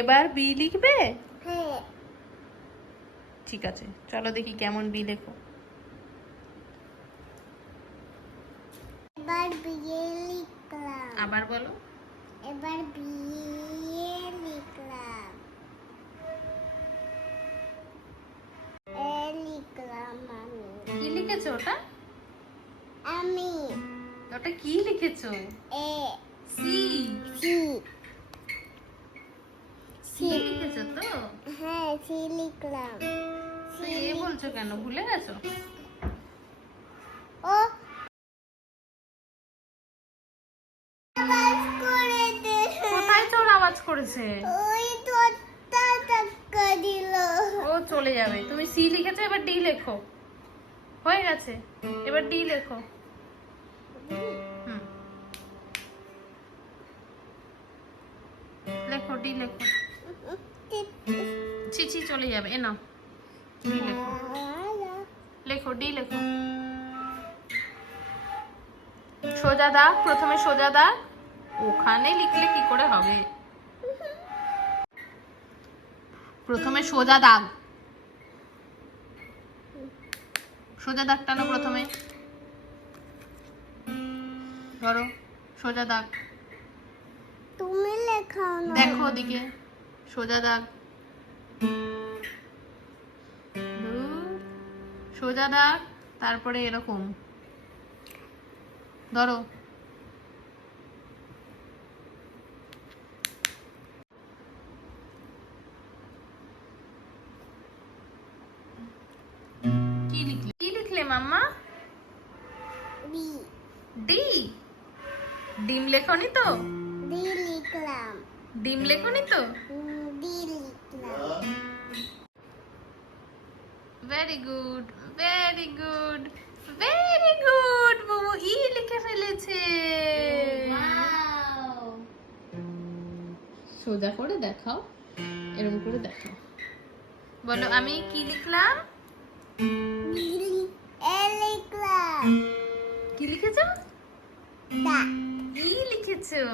এবার বি লিখবে? হ্যাঁ। ঠিক আছে, চলো দেখি কেমন বি লেখো। এবার বিয়ে লিখলাম। আবার বলো। এবার বিয়ে লিখলাম। এ লিখলাম আমি। কি লিখেছো ওটা? আমি ওটা কি লিখেছো? A C. সি। সি লিখেছো তো? হ্যাঁ, সি লিখলাম। তো এ বলছো কেন, ভুলে গেছো? ও আওয়াজ করে দে। কোথায় চোর আওয়াজ করেছে? ওই তোরটা ধাক্কা দিল। ও চলে যাবে। তুমি সি লিখেছো, এবার ডি লেখো। হয়ে গেছে, এবার ডি লেখো। হুম, লেখো ডি লেখো। ছি ছি, চলে যাবে। এ নাও, ডি লেখো। লেখো ডি লেখো। সোজা দাগ, প্রথমে সোজা দাগ। ওখানে লিখলে কি করে হবে? প্রথমে সোজা দাগ, সোজা দাগ টানো প্রথমে। ধরো, সোজা দাগ। তুমি লেখাও না। দেখো ওদিকে, সোজা দাগ। সোজা দাগ, তারপরে এরকম ধরো। কি লিখলে, কি লিখলে মাম্মা? বি। ডি। ডিম লেখনি তো? ডি লিখলাম। ডিম লেখনি তো? ডি লিখলাম। Very good, very good, very good. বুবু ই লিখে ফেলেছে। সোজা করে দেখাও, এরকম করে দেখাও। বলো আমি কি লিখলাম? এ লিখলাম। কি লিখেছো? দা। ই লিখেছো।